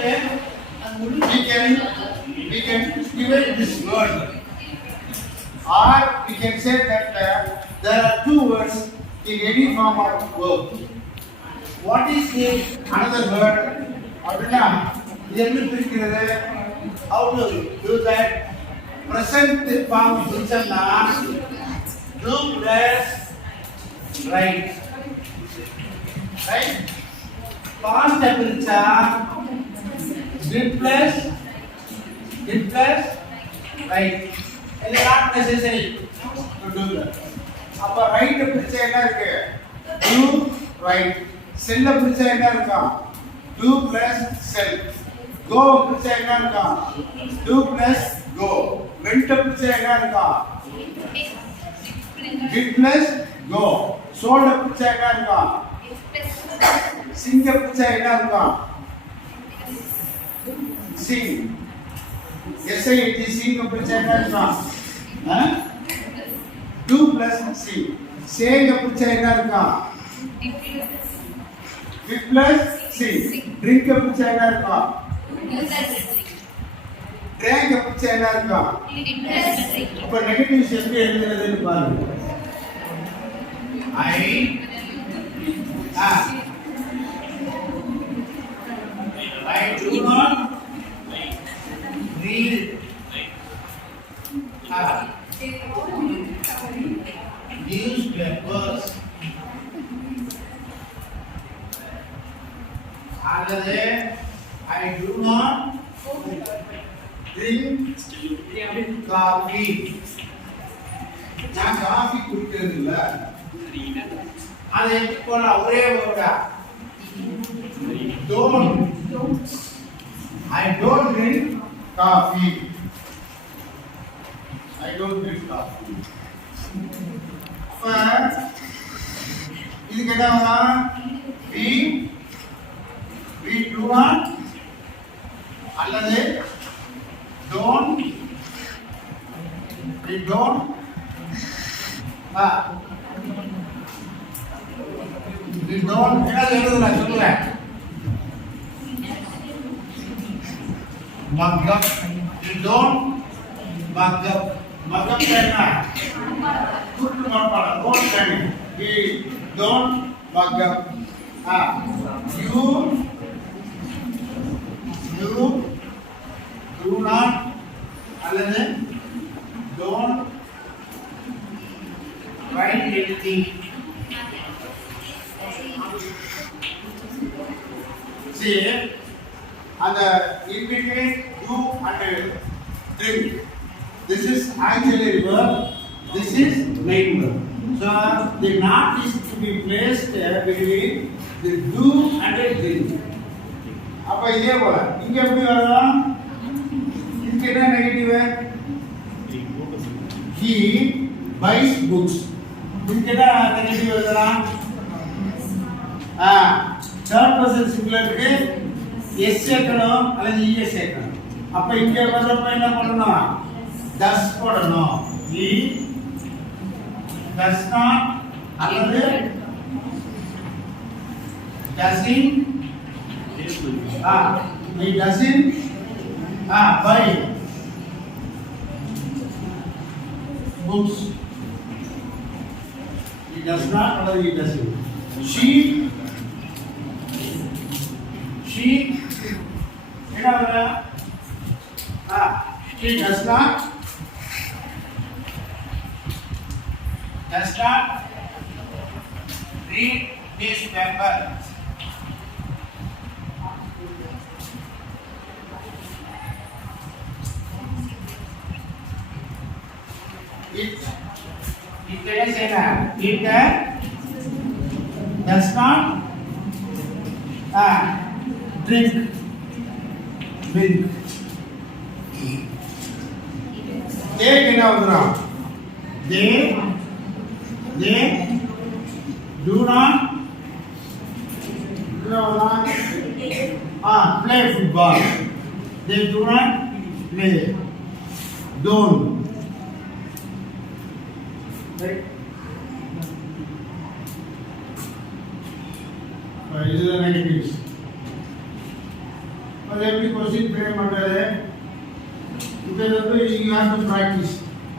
we can divide this word, or we can say that there are two words in any form of verb. What is the another word? அப்படின்னா இது எப்படி பிரிக்கிறது? How to do that? Present form பிரிச்சோம்னா do plus right. Right? Past பிரிச்சா did plus right. It is not necessary to do that. அப்ப right பிரிச்சா என்ன இருக்கு? do right. Cell பிரிச்சா என்ன இருக்கும்? do plus cell. go பிரிச்சா என்ன இருக்கும்? do plus go. went பிரிச்சா என்ன இருக்கும்? did plus go. sold பிரிச்சா என்ன இருக்கும்? sing பிரிச்சா என்ன இருக்கும்? sing. SIT sing பிரிச்சா என்ன இருக்கும்? do plus sing. say பிரிச்சா என்ன இருக்கும்? did plus sing. drink பிரிச்சா என்ன இருக்கும்? drank பிரிச்சா என்ன இருக்கும்? அப்ப நெகட்டிவ்ஸ் எப்படி எழுதுறதுன்னு பாருங்க. I do not read newspapers. அல்லது I do not drink coffee. நான் காஃபி குடிக்கிறது இல்ல. அது போல ஒரே வேர்டா don't. I don't drink coffee. I don't drink coffee. But இதுக்கு என்ன வரும்? we do not அல்லது don't we don't we don't என்ன எழுதுறேன் சொல்லுறேன் mug up. we don't mug up. mug up என்ன கூட்டு மாப்பாடா don't can we don't mug up. you do not அல்லது don't write anything. See, and in between do and drink. This is actually verb. This is main verb. So the knot is to be placed between the do and the drink. அப்ப இதே போல இங்க எப்படி வரும்? இதுக்கு என்ன negative? he buys books. இதுக்கு என்ன நெகட்டிவ் எழுதலாம்? third person singularக்கு s சேர்க்கணும் அல்லது es சேர்க்கணும். அப்ப இங்க வரப்ப என்ன பண்ணணும்? does போடணும். he does not அல்லது doesn't he doesn't buy books. He does not or he doesn't. She என்ன வர? she does not read newspaper. It does not drink milk. they என்ன வந்துரும்? they do not play football. they do not play. don't. Right? These are the negatives. அது எப்படி question frame பண்ணுறது, இது வந்து you have to practice.